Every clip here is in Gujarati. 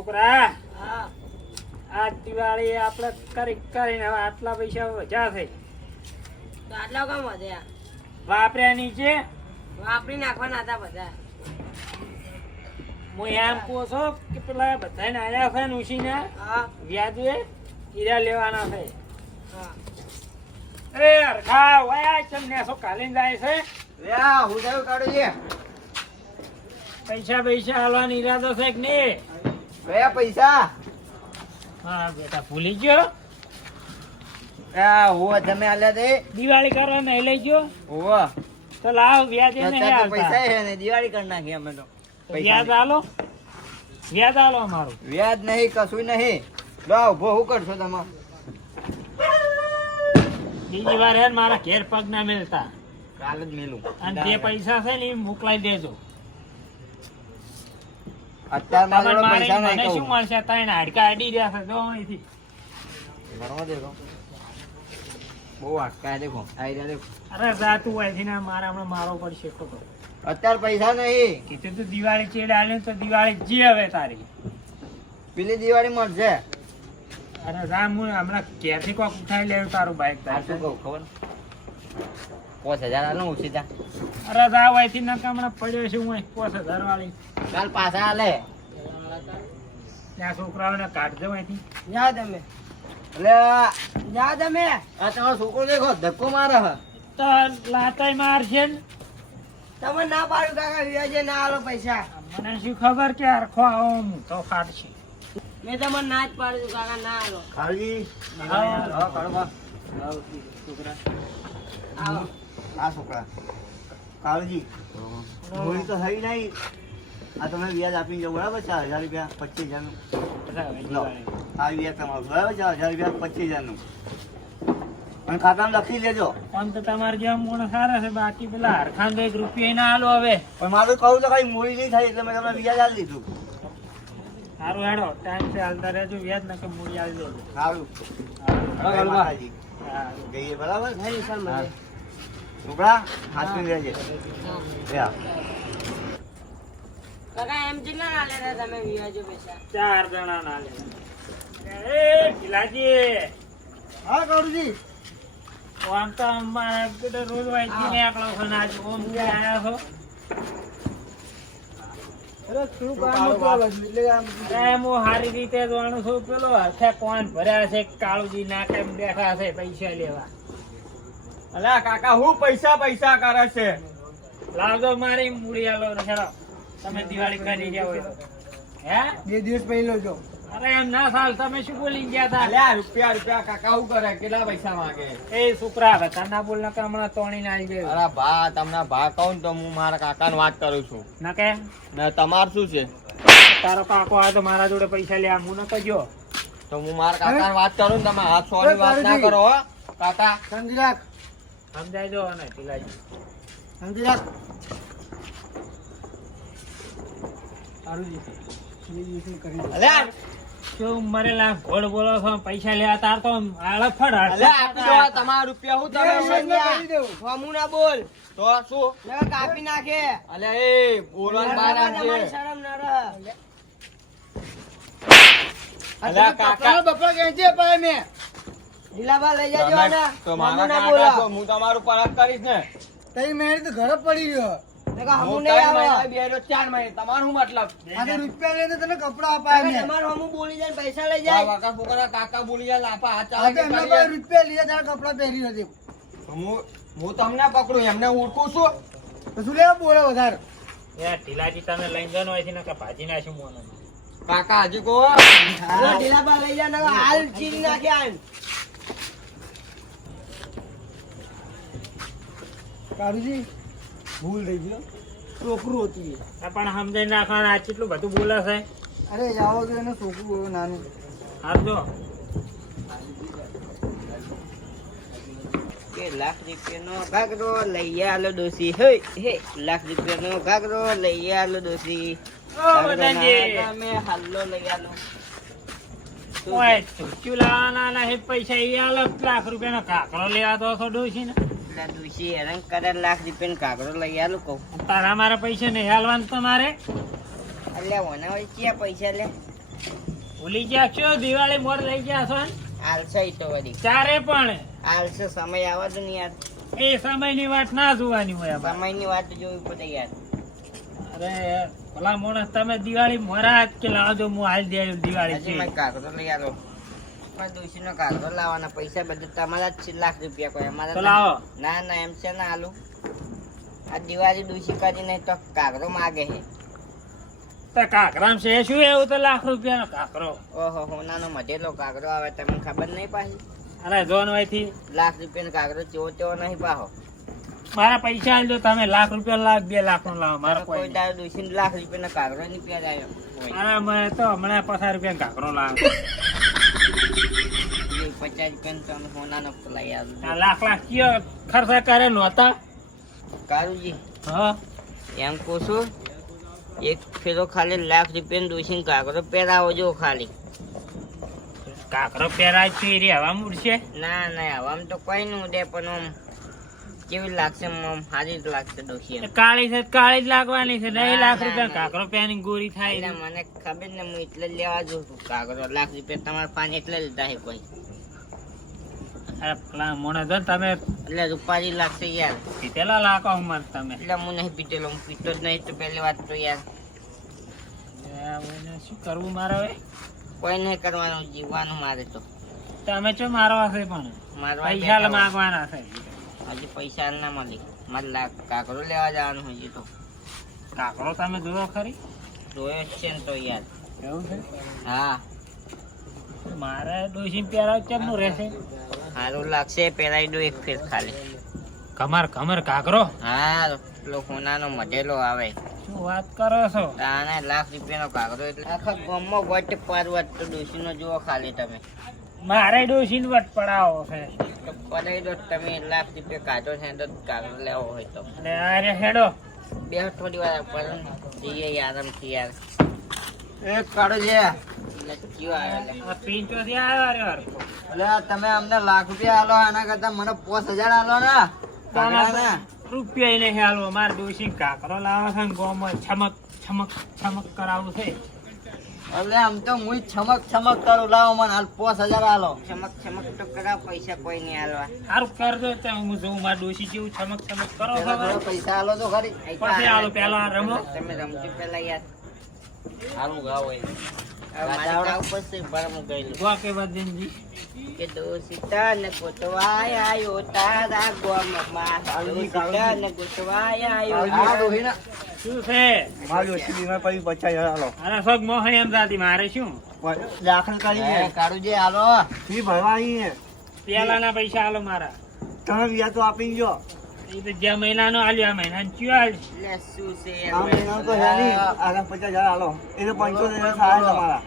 છોકરા આ દિવાળી આપણે કરીને હવે આટલા પૈસા વજા થઈ તો આટલા કામ વધ્યા વાપર્યા નીચે વાપરી નાખવાના હતા બધા. હું એમ કહું છું કે પેલા બધાને આયા છે ને ઉછીના હા વ્યાજે હીરા લેવાના છે. હા અરે અરખા વાયા તમને શું કાલીન જાય છે લ્યા હું જાવ કાઢો છે પૈસા હાલવાનો ઈરાદો છે કે નહીં? કયા પૈસા હા બેટા ભૂલી ગયો આ હું તમે આલ્યા તે દિવાળી કરવા નહીં લઈ ગયો ઓવા તો લાવ વ્યાજે નહીં અત્યારે તો પૈસા હાલતા છે ને દિવાળી કરી નાખી અમે તો તો વ્યાજ આલો અમારું વ્યાજ નહીં કશું નહીં લો ઉભો હું કરશો તમે બીજી વાર હે ને મારા ઘેર પગ ના મેલતા કાલ જ મેલું અને જે પૈસા છે ને એ મોકલાઈ દેજો. અત્યારે તમારે મારા મારે પૈસા મને નહીં શું કહું મળશે? ત્રણ હાડકા અડી રહ્યા છે જો અહીંથી. ભરવા દેખો બહુ અટકાય દેખો આઈ રહ્યા દેખો અરે જાતું હોય છે ને મારે હમણાં મારો પડશે ખોટો. અત્યારે પૈસા નહીં કીધું તું દિવાળી ચેડ આલ્યું તો દિવાળી જે હવે તારી. પેલી દિવાળી મળશે અરે રામ હું હમણાં ઘેરથી કોક ઉઠાઈ લેવું તારું બાઈક. આ શું કહું ખબર 5000 આલો ઉછીતા અરે રાવ અહીંથી નકા હમણાં પડ્યો છે હું 5000 વાળી. કાલ પાછા આલે ત્યાં છોકરાઓને કાઢજો અહીંથી. જા તમે એટલે જા તમે આ તમારો છોકરો દેખો ધક્કો મારે હ તો લાતાઈ મારશે ને. તમે ના પાડ્યું કાકા વ્યાજે ના આલો પૈસા. મને શું ખબર કે હરખો આવો હું તો ફાટશે. મેં તમને ના જ પાડ્યું કાકા ના આલો. ખાલી આવો. હા કાઢવા છોકરા આવો આ છોકરા કાળજી હોળી તો થઈ નહીં આ તમે વ્યાજ આપીને જાઓ બરાબર 4000 રૂપિયા 25000 નું લો આ વ્યાજ તમારું બરાબર 4000 રૂપિયા 25000 નું અને ખાતામાં લખી લેજો આમ તો તમારે જેવા મોણ સારા છે બાકી પેલા હરખાન તો 1 રૂપિયા ના આલો હવે. પણ મારું કહું તો કઈ મોડી નહીં થાય એટલે મેં તમને વ્યાજ આપી દીધું સારું હેડો ટાઈમ છે હાલતા રહેજો વ્યાજ ના કે મૂડી આવી દેજો. સારું હા. માતાજી હા. જઈએ બરાબર નહીં સર હા. મને છોકરા હાથમાં રહેજે યા કાકા એમ કેટલા ના લેતા તમે વ્યાજો પૈસા? 4 જણા ના લે. એ ગિલાજી હા કાળજી આમ તો અમારા બેટા રોજ વાંચી ને આકડો છો ને આજ ઓમ કે આયા છો. અરે શું કામ એટલે એમ હું સારી રીતે જાણું છું પેલો હરખે કોણ ભર્યા છે કાળુજી ના કેમ બેઠા છે પૈસા લેવા. અલા કાકા હું પૈસા કરે છે લાવજો મારી મૂડી આલો ને હેડો તમે દિવાળી કરી રહ્યા હોય તો. હે 2 દિવસ પહેલો જો અરે એમ ના સાલ તમે શું બોલી ગયા હતા? અલ્યા રૂપિયા કાકા હું કરે કેટલા પૈસા માંગે એ છોકરા હતા ના બોલ નકર હમણાં તોણી ના આવી ગયું. અરે ભા તમને ભા કહું ને તો હું મારા કાકાને વાત કરું છું ના કે ને તમાર શું છે તારો કાકો આવે તો મારા જોડે પૈસા લે હું ન કહેજો. તો હું મારા કાકાને વાત કરું ને તમે હાથ સોની વાત ના કરો હો કાકા સમજી રાખ સમજાઈ દો ને ટીલાજી. સમજી રાખ અલ્યા શું મરેલા ઘોડ બોલો છો પૈસા લેવા તાર તો આળફડ અલ્યા આપી દો તમારા રૂપિયા હું તમે હમું ના બોલ તો શું નકર કાપી નાખે. અલ્યા એ બોલવાનું બહાર તમારી આવજે શરમ ના રહે. અલ્યા કાકા બપોર કેંચે પાય મે ઢીલાબા લઈ જાજો તમે આના. તો હમું મારા ના કાકા બોલા. છો હું તમારું પરત કરીશ ને તઈ મેં તો ઘરે પડી રહ્યો નકર હમું હું નહીં 3 મહિના આવે. બેરો 4 મહિના તમારું શું મતલબ આજે રૂપિયા લઈને તને કપડા અપાય કાકા મેં તમારું હમું બોલી જાય ને પૈસા લઈ આ જાય. વાકા ફોકરા કાકા બોલી જાય લાપા હાથ ચાલે આજે કે એમના કરીએ. પાસે રૂપિયા લીધા તારા કપડા પહેરી નથી હું તમને પકડું એમને ઓળખું છું તો શું લેવા બોલે વધારે એ ઢીલાજી તમે લઈને જવાનું હોય છે ને કે ભાજી નાખ્યું મોને. કાકા હજી કહો અરે ઢીલાબા લઈ જાય નકર હાલ ચીરી નાખે આન. કારુજી ભૂલ થઈ ગયો છોકરું હતું એ. આ પણ સમજાઈ નાખવાના આ કેટલું બધું બોલે છે. અરે જાઓ તો એનું છોકરું બહુ નાનું હાલજો કે લાખ રૂપિયાનો ઘાઘરો લઈ આલો ડોસી. હે હે લાખ રૂપિયાનો ઘાઘરો લઈ આલો ડોસી. ઓ બધાજી તમે હલ્લો લઈ આલો. ઓય ચૂચુ લાવવાના નહીં પૈસા એ અલગ લાખ રૂપિયાનો કાકરો લેવા તો છો ડોશી ને. પેલા ડોસી હેરાન કરે લાખ રૂપિયાનો ઘાઘરો લઈ આલો કહું. તારા મારા પૈસા નહીં હાલવાનું તમારે. અલ્યા ઓના હોય ક્યાં પૈસા લે ભૂલી ગયા છો દિવાળી મોર લઈ ગયા છો ને? આલસે ઈ તો વળી ચારે પણ આલસે સમય આવવા દો ને યાર એ સમયની વાત ના જોવાની હોય અમારે. સમયની વાત જોવી પડે યાર અરે ભલા માણસ તમે દિવાળી મોરા જ કે લાવજો હું હાલ દે દિવાળી હજી છે. મેં કાગડો લઈ આવ્યો પણ ડોશીનો કાગડો લાવવાના પૈસા બધા તમારા જ છે લાખ રૂપિયા કોઈ અમારા તો લાવો. ના ના એમ છે ના આલુ આ દિવાળી ડોશી કરી નહીં તો કાગડો માગે છે તો કાકરામ છે શું એવું તો લાખ રૂપિયાનો કાકરો. ઓહો હોનાનો મઢેલો કાગડો આવે તમને ખબર નહીં પાછી અરે જોન થી લાખ રૂપિયાનો કાગડો તેવો તેવો નહીં પાહો મારા પૈસા આલજો તમે લાખ રૂપિયા લાખ 2 લાખ નો લાવો મારો કોઈ કોઈ દાડો ડોશીને લાખ રૂપિયાનો કાગડો નહીં પ્યાર આવ્યો હોય. અરે મને તો હમણાં 50 રૂપિયા કાકરો લાવો. 50 રૂપિયાનો તમે હોનાનો લઈ આ આવ્યો લાખ લાખ કયો ખર્ચા કરે નહોતા. કારુજી હા એમ કહું છું એક ફેરો ખાલી લાખ રૂપિયાનો ડોશીને કાગડો પહેરાવો જો ખાલી કાકરો પહેરાય છે રે હવા મૂડશે. ના ના આમ તો કોઈ નું ઉડે પણ આમ કેવી લાગશે આમ સારી જ લાગશે ડોશી એમ. કાળી છે તો કાળી જ લાગવાની છે. 2 લાખ રૂપિયા કાકરો પહેરીને ગોરી થાય. એટલે મને ખબર ને હું એટલે જ લેવા જઉં છું કાગડો લાખ રૂપિયા તમારા પાન એટલે લીધા છે કોઈ અરે પેલા મોણે જો ને તમે એટલે રૂપારી લાગશે યાર પીતેલા લાખો અમાર તમે. એટલે હું નહીં પીટેલો હું પીતો જ નહીં તો પહેલી વાત તો યાર શું કરવું મારે હવે? કોઈ નહીં કરવાનું જીવવાનું મારે તો તમે ચો મારવા છે પણ મારવા પૈસા બેઠા માંગવાના છે. હોય. હજી પૈસા ના મળી મારે લાખ કાગડો લેવા જવાનું હજી તો કાકરો તમે જોયો ખરી? જોયો જ છે ને તો યાર એવું છે? હા મારે ડોશી પહેરાવ કેમનું રહેશે? સારું લાગશે પહેરાવી દો એક ફેર ખાલી કમર કમર કાકરો. હા પેલો સોનાનો મઢેલો આવે શું વાત કરો છો? તાને લાખ રૂપિયાનો કાગડો એટલે આખા ગામમાં વટ પર્વત તો ડોશીનો જુઓ ખાલી તમે મારે ડોશી વટ પડાવો છે. તો પડાવી દો તમે લાખ રૂપિયા કાઢો છે તો કાગડો લેવો હોય તો અને અરે હેડો બે થોડી વાર પર જઈએ આરામથી યાર એક કાઢો છે એટલે કયો આવ્યો લે. આ પિંચો થી આવ્યો રે હરખો. એટલે તમે અમને લાખ રૂપિયા આલો એના કરતા મને 5000 આલો ને કાગડાના. રૂપિયા નહીં હાલવો. મારે ડોશી કાકરો લાવો છે ને ગોમાં છમક છમક છમક કરાવવું છે. એટલે આમ તો હું છમક છમક કરું લાવો મને હાલ 5000 આલો છમક છમક તો કરા પૈસા કોઈ નહીં આલવા સારું કરજો તો હું જોઉં મારે ડોશી જેવું છમક છમક કરો છો. પૈસા આલો તો ખરી પછી આલો પેલા રમો. તમે રમજો પેલા યાર સારું ગાવ હોય મારે ગાવ પછી ભરમું ગયેલું ગો કે બદનજી કે દોષિતા ને ગોતવાય આયો તારા ગોમમાં દોષિતા ને ગોતવાય આયો શું છે? મારી ઓછી બીમાર પડી 50,000 આલો અરે સોગ મોહન એમ જાતી મારે શું દાખલ કરી કાળુજી આલો ફી ભરવાની પેલાના પૈસા આલો મારા. તમે વ્યાજ તો આપી જો એ તો જે મહિનાનો આલ્યો આ મહિનાનો ચિયો આલ્યો? એટલે શું છે આ મહિનાનો તો હે નહીં આગળ 50,000 આલો એ તો 75,000 થાય તમારા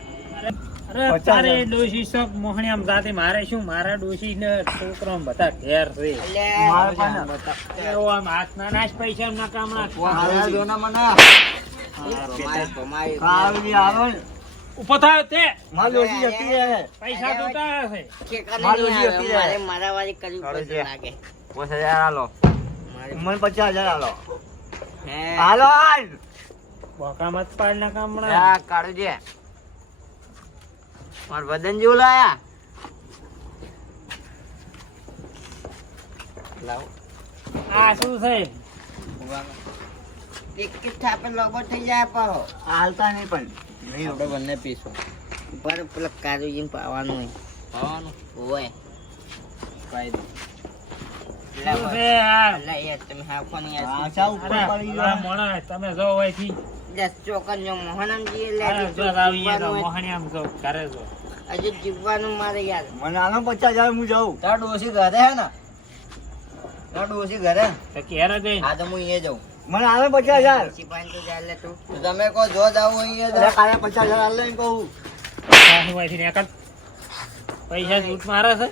અરે તારે ડોશી શોખ મોહણી આમ જાતે મારે શું? મારા ડોશી ને છોકરો બધા ઘેર છે. એટલે મારે પણ એવો આમ હાથ ના નાશ પૈસા ના કામના. હારા જોના મને કાળજી આલો ને ઉભો થાવ તે મારી ઓછી જતી રહે પૈસા તૂટા છે. મારા વાળી કરવી પડશે લાગે 50,000 આલો મને 50,000 આલો હે હાલો બોકા મત પાડ ના કામના. આ કાળુજી માર બદન જેવું લાયા લાવ આ શું છે? એક કે થાપે લોબો થઈ જાય પાહો હાલતા નહીં પણ નહીં આપણે બંને પીશું ઉપર પેલા કાજુજી પાવાનું હોય પાવાનું હોય પાઈ દે શું છે આ? એટલે યાર તમે હા કોણ યાર આછા ઉપર અરે, પડી આ મોણા તમે જો હોયથી. દસ ચોકન જો મોહનમજી લે અરે જો આવીએ તો મોહણી આમ જો કરે જો. હજુ જીવવાનું મારે યાર મને આનો 50,000 હું જાઉં તાર ડોસી ઘરે હે ને તાર ડોસી ઘરે તો ઘેર જઈને હા તો હું અહીંયા જાઉં મને આનો 50,000 સિપાઈ તો જાય લે તું તમે કહો જો જાવું અહીંયા એટલે કાલે 50,000 આલે ને કહું પાછું અહીંથી નીકળ. પૈસા જૂઠ મારે છે.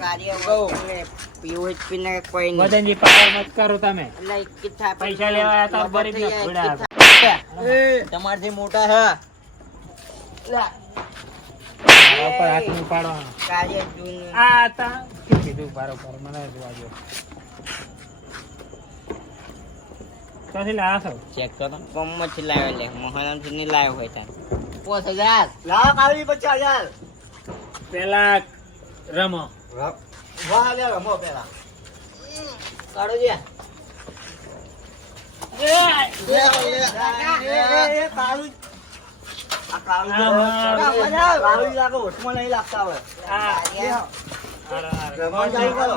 કાર્ય એટલે પીવું જ પીને કોઈ નહીં મદનજી પાવર મત કરો તમે. એટલે એક કે થાપે પૈસા લેવા આવ્યા તા ગરીબ ને ખોડા. તમારથી મોટા હે મારા ઉપર હાથ નહીં પાડવાનો. કાર્ય જૂન આ તા શું કીધું બરોબર મને જોવા દો. ક્યાંથી લાવ્યા છો? ચેક કરો કોમમાંથી લાવ્યો લે મોહનમથી નહીં લાવ્યો હોય તાર 5,000. લાવો કાળુજી 50,000. પેલા રમો. વાહ લે રમો પેલા. કાળુજી. એ કાળુજી. આ કાળુજી લાગો હોઠમાં નહીં લાગતા હવે. રમો ચાલુ કરો.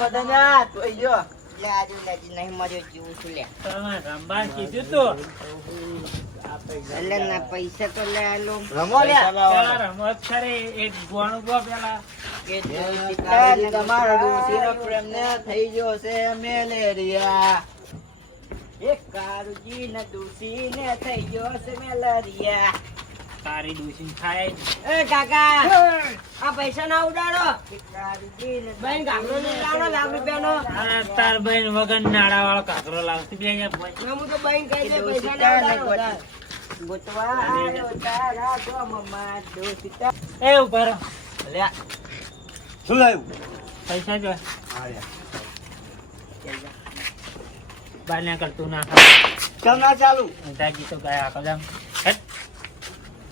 વદનજા, તું આઈ જો. લે આજુ લેજી નહીં મર્યો જીવું છું લે. તમે રમવા કીધું તું. એટલે ના પૈસા તો લે આલો. રમો લે. પેલા રમો જ ખરી, એક ગોણું ગો પેલા. કે સીતા ને તમારો ડોશીનો પ્રેમ ને થઈ ગયો છે મેલેરિયા. એક કારુજી ને ડોશી ને થઈ ગયો છે મેલેરિયા. તારી ડોશી ખાય જ. એ કાકા, આ પૈસા ના ઉડાડો. બેન કાકરો ને લાવો લાખ રૂપિયાનો. આ તાર બહેન વગર નાડા વાળો કાકરો લાવતી બે અહીંયા હું તો બેન કહી દે પૈસા ના ઉડાડો. ગોતવા આવ્યો તારા ગામમાં ડોશીતા. એ ઉભા રહો. લ્યા. શું લાવ્યું? પૈસા જો હા લે. બાર ના કરતું ના ખાવ. કેમ ના ચાલુ? દાદી તો ગયા આખો દામ. હટ.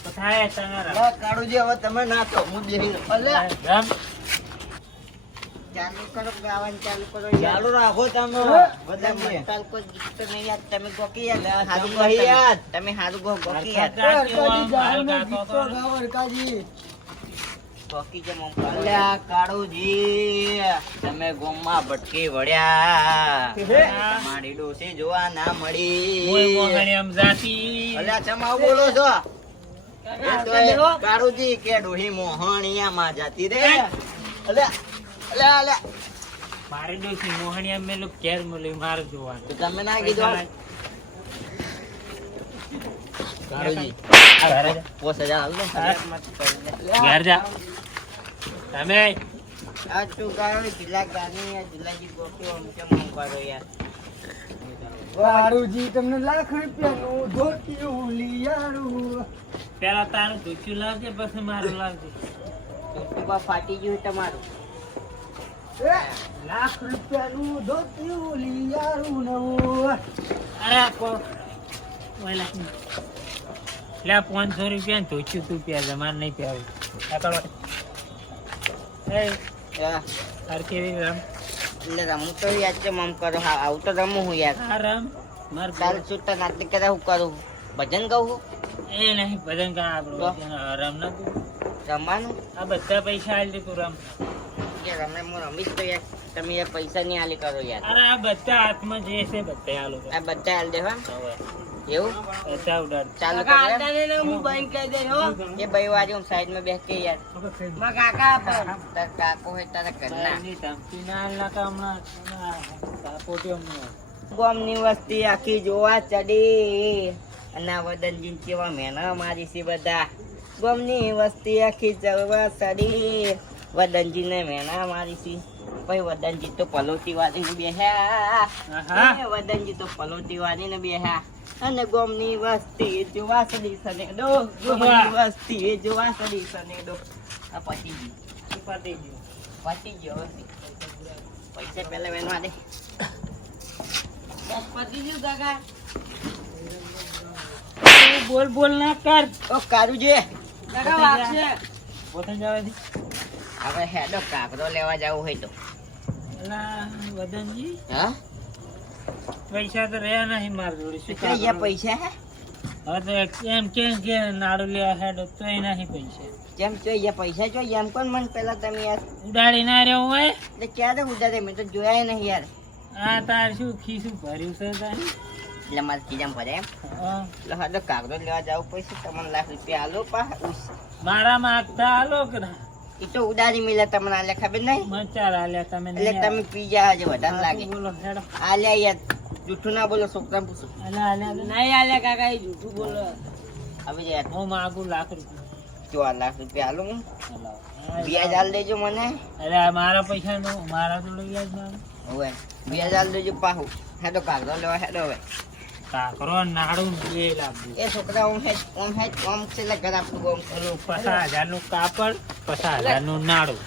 તો થાય તમારા. લે કાળુજી, હવે તમે નાચો, હું બેહી લઉં. અલ્યા. રમ. ચાલુ કરો, ગાવાનું ચાલુ કરો. ચાલુ રાખો તમે. બધા મસ્તાલ કોઈ ગીત તો નહીં યાદ. તમે ગોકી યાદ. હારું ગોકી યાદ. તમે હારું ગોકી યાદ. ગોકી જે મમ કરો. અલ્યા કાળુજી, તમે ગોમમાં ભટકી વળ્યા. તમારી ડોશી જોવા ના મોય મળી. મોહણી આમ જાતી. અલ્યા ચમાવ બોલો છો? એ તો એ કાળુજી કે ડોહી મોહણિયામાં જાતી રે. અલ્યા અલ્યા અલ્યા. મારી ડોશી મોહણી આમ મેલું ઘેર મળ્યું મારે જોવાનું. તો તમે ના કીધું. કાળુજી, ઘરે જા. 5,000 હાલ દે. ઘેર જા. તમે આ તું કાળુજી જિલ્લા ગાની જિલ્લાજી ગોક્યો આમ કેમ આમ કરો યાર. કાળુજી તમને લાખ રૂપિયાનું ધોતિયું લીયારું. પેલા તારું ધોતિયું લાવજે પછી મારું લાવજે. ધોતીમાં ફાટી ગયું તમારું. લાખ રૂપિયાનું ધોતિયું લીયારું નવું. અરે કો ઓલા લે 500 રૂપિયા ને ધોતિયું તું પ્યા જમાન નહીં પ્યાવું. એકડો એ યા, હરખી રીતે રમ. એટલે રમું તો યાદ છે મમ કરો. હા આવું તો રમું હું યાર. આ રમ માર ચાલ છૂટા નાટક કરે હું કરું. ભજન ગાઉં હું. એ નહીં ભજન કા આપણું રમ ના તું. રમવાનું આ બધા પૈસા આલ દે તું રમ. કે રમે હું રમીશ તો યાર. તમે યાર પૈસા નહીં આલી કરો યાર. અરે આ બધા હાથમાં જે છે બધા આલો આ બધા હાલ દે હા. એવું પૈસા ઉડાડ. ચાલુ કરો એમ? એ ભાઈ વાજે હું સાઈડ માં બેસ કે યાર. તારા કાકો હોય તારા ઘરના. ની ધમકી ના આલ ના કા હમણાં કાપોટ્યો હમણાં. ગામની વસ્તી આખી જોવા ચડી. અને આ વદનજી કેવા મહેના મારી છે બધા. ગામની વસ્તી આખી જોવા ચડી. વદનજી ને મહેના મારી છે. પછી વદનજી તો પલોટી વાળીને બેહ્યા. આહા. એ વદનજી તો પલોટી વાળીને બેહ્યા. અને ગામની વસ્તી જોવા ચડી સનેડો. ગામની વસ્તી જોવા ચડી સનેડો. આ પતી ગયું. પતી ગયું. પતી ગયો હવે. પૈસા પહેલા વેનવા દે. પતી ગયું કાકા. તું બોલ બોલ ના કર. ઓ કારુજી. કાકા વાગશે. પોતે જવા દે. હવે હેડો કાકરો લેવા જવું હોય તો. એલા વદનજી હા પૈસા તો રહ્યા નહીં માર જોડે. શું કઈ ગયા પૈસા હે? હવે તો એમ કે નાડું લેવા હેડો તોય નહીં પૈસા. કેમ જોઈએ પૈસા જોઈએ એમ કોણ મને પેલા તમે યાર. ઉડાડી ના રહ્યો હોય. એટલે ક્યારે ઉડાડે મેં તો જોયા નહીં યાર. આ તાર શું ખીસું ભર્યું છે તારે? એટલે મારે કીધા ભરે એમ. હા. એટલે હેડો કાકરો લેવા જવું પૈસા તમને લાખ રૂપિયા આલો પા. મારા માગતા આલો કે ના? એ તો ઉડાડી મિલે તમને આલે ખબર નહીં. મચાર આલ્યા તમે એટલે નહીં તમે પી જા હજુ વધારે લાગે. બોલો હેડો. આલ્યા યાર જૂઠું ના બોલો છોકરા પૂછો. અલા અલા નહીં આલ્યા કાકા એ જૂઠું બોલો. હવે યાર હું માગું લાખ રૂપિયા. 4 લાખ રૂપિયા આલો હું. અલા. વ્યાજ આલ દેજો મને. અરે મારા પૈસા નો મારા જોડે વ્યાજ માંગ. હવે વ્યાજ આલ દેજો પાહુ. હેડો કાગડો લેવા હેડો હવે. કાકરો નાડું બે લાવવું. એ છોકરા ઓમ હેડ છે એટલે ઘર આપણું ગોમ. ઓલું 50,000 નું કાપડ 50,000 નું નાડું.